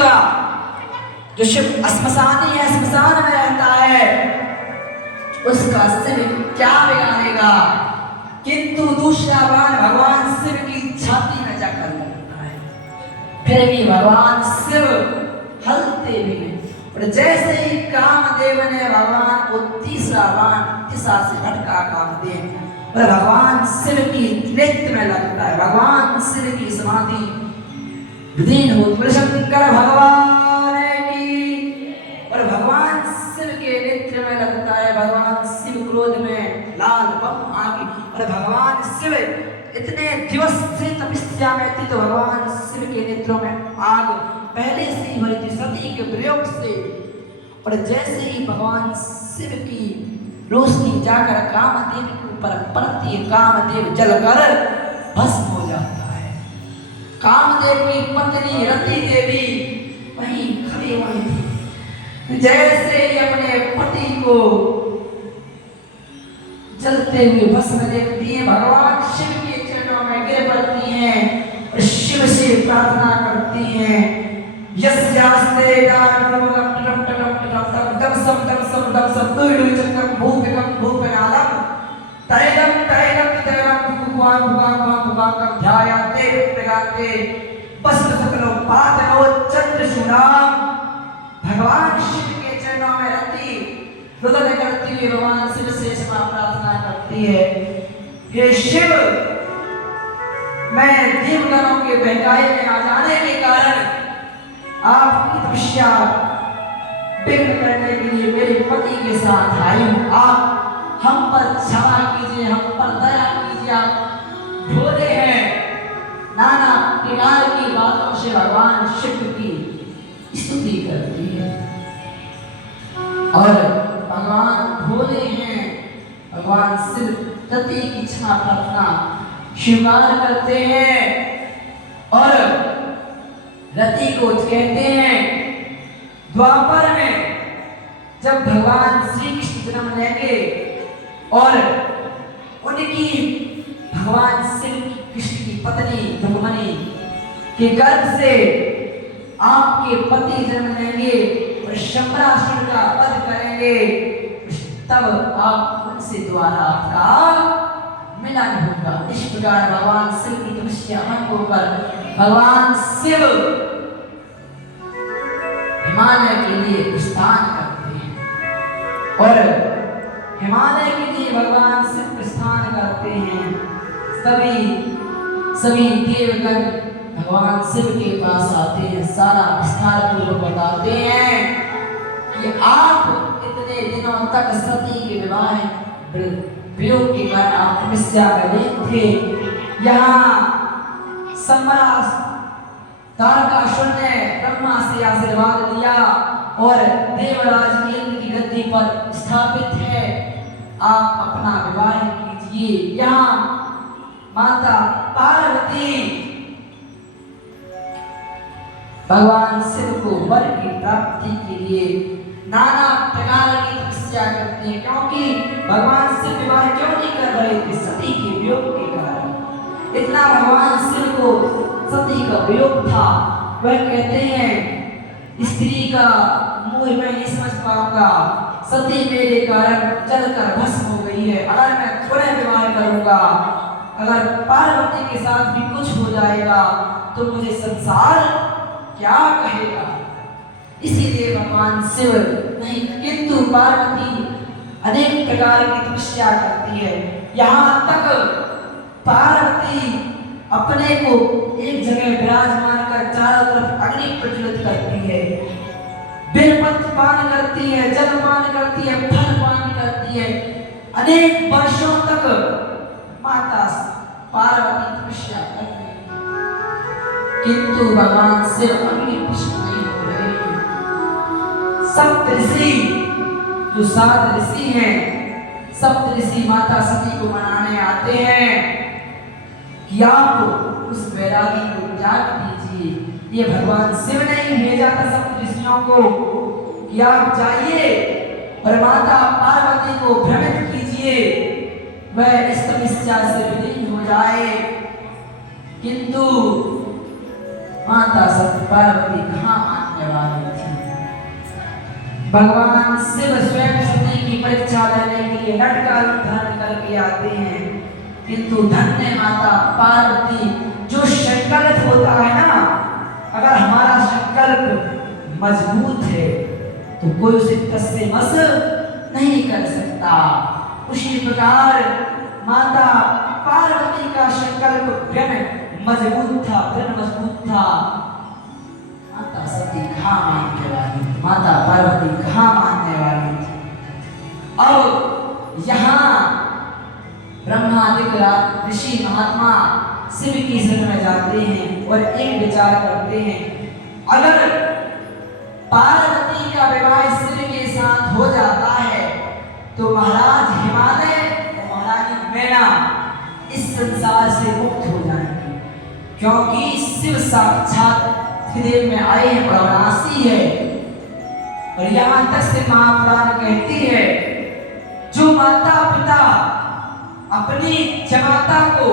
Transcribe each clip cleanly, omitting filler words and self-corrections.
का जो शिव श्मशानी है, श्मशान में रहता है, उसका शिव क्या बिगाड़ेगा। किंतु दूसरा बाण भगवान शिव की छाती में जाकर लगता है, फिर भी भगवान शिव हलते भी नहीं। और जैसे ही कामदेव ने भगवान को तीसरा बाण दिशा से भटका कामदेव और भगवान शिव की नेत्र में लगता है, भगवान शिव की समाधि विलीन होती, शंकर भगवान की। और भगवान शिव के नेत्र में लगता है, भगवान शिव क्रोध में लाल बम आगे। और भगवान शिव इतने दिवस से तपस्या में थी, तो भगवान शिव के नेत्रों में आग पहले से ही भरी थी सती के प्रयोग से। और जैसे ही भगवान शिव की रोशनी जाकर कामदेव के ऊपर पड़ती है, कामदेव जलकर भस्म हो जाता है। कामदेव की पत्नी रति देवी वहीं खड़ी हुई थी, जैसे ही अपने पति को जलते हुए भस्म देखती है, भगवान शिव के चरणों में गिर पड़ती हैं और शिव से प्रार्थना करती हैं, यस्यास्ते भगवान शिव के चरणों में रति रुदन करती हुई भगवान शिव से क्षमा प्रार्थना करती है, हे शिव, मैं देवगणों के बहकाए में आ जाने के कारण आपकी तपस्या विघ्न करने के लिए मेरे पति के साथ आई हूँ। आप हम पर क्षमा कीजिए, हम पर दया कीजिए। आप भोले हैं। नाना प्रकार की बातों से भगवान शिव की स्तुति करती है और भगवान भोले हैं। भगवान शिव रति की क्षमा प्रार्थना स्वीकार करते हैं और रति को कहते हैं, द्वापर में जब भगवान श्री कृष्ण जन्म लेंगे और उनकी भगवान श्री कृष्ण की पत्नी रुक्मिणी के गर्भ से आपके पति जन्म लेंगे और शंबरासुर का वध करेंगे, तब आप उनसे द्वारा आपका मिलन होगा। इस प्रकार भगवान शिव की तपस्या होकर भगवान शिव हिमालय के लिए प्रस्थान करते हैं और हिमालय के लिए भगवान शिव प्रस्थान करते हैं। सभी देवगण भगवान शिव के पास आते हैं, सारा विस्तार पूर्वक बताते हैं कि आप इतने दिनों तक सती के विवाह प्रयोग के कारण आप तपस्या कर रहे थे। यहाँ तारकासुर ने ब्रह्मा से आशीर्वाद लिया और देवराज इंद्र की गद्दी पर स्थापित है, आप अपना विवाह कीजिए। यहाँ माता पार्वती भगवान शिव को वर की प्राप्ति के लिए नाना प्रकार की तपस्या करते हैं, क्योंकि भगवान शिव विवाह क्यों नहीं कर रहे थे? सती के वियोग के कारण। इतना भगवान शिव को सती का वियोग था, वह कहते हैं स्त्री का मोह मैं नहीं समझ पाऊंगा, सती मेरे कारण जलकर भस्म हो गई है। अगर मैं थोड़े विवाह करूंगा, अगर पार्वती के साथ भी कुछ हो जाएगा तो मुझे संसार क्या कहेगा। इसीलिए भगवान शिव नहीं, किंतु पार्वती अनेक प्रकार की तपस्या करती है। यहाँ तक पार्वती अपने को एक जगह विराजमान कर चारों तरफ अग्नि प्रज्वलित करती है, बेलपत्र पान करती है, जल पान करती है, फल पान करती है। अनेक वर्षों तक माता पार्वती तपस्या करती है, किंतु भगवान शिव अग्नि पुष्ट नहीं हो रहे। सप्त ऋषि जो 7 ऋषि हैं, सप्त ऋषि माता सती को मनाने आते हैं कि आप उस वैरागी को त्याग दीजिए। ये भगवान शिव ने ही भेजा था सप्त ऋषियों को कि आप जाइए और माता पार्वती को भ्रमित कीजिए, वह इस तपस्या से विलीन हो जाए। किंतु माता सती पार्वती कहाँ मानती भगवान शिव स्वयं सती की परीक्षा लेने के लिए लटका धारण करके आते हैं, किंतु धन्य माता पार्वती जो संकल्प होता है ना, अगर हमारा संकल्प मजबूत है तो कोई उसे कस्से मस नहीं कर सकता। उसी प्रकार माता पार्वती का संकल्प मजबूत था, मजबूत था। माता सती कहाँ मानने वाली थी, माता पार्वती कहाँ मानने वाली थी। और यहाँ ब्रह्मादिक ऋषि महात्मा शिव की शरण में जाते हैं और एक विचार करते हैं, अगर पार्वती का विवाह शिव के साथ हो जाता है तो महाराज हिमालय और महारानी मैना इस संसार से मुक्त हो जाएंगे, क्योंकि शिव साक्षात हृदय में आए हैं, अविनाशी है। और यहाँ तक से महापुराण कहती है, जो माता पिता अपनी जमाता को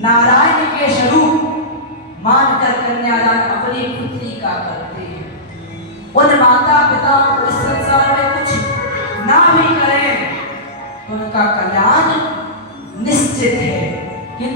नारायण के स्वरूप मानकर कन्यादान अपनी पुत्री का करते हैं, उन माता पिता को इस संसार में कुछ ना भी करें तो उनका कल्याण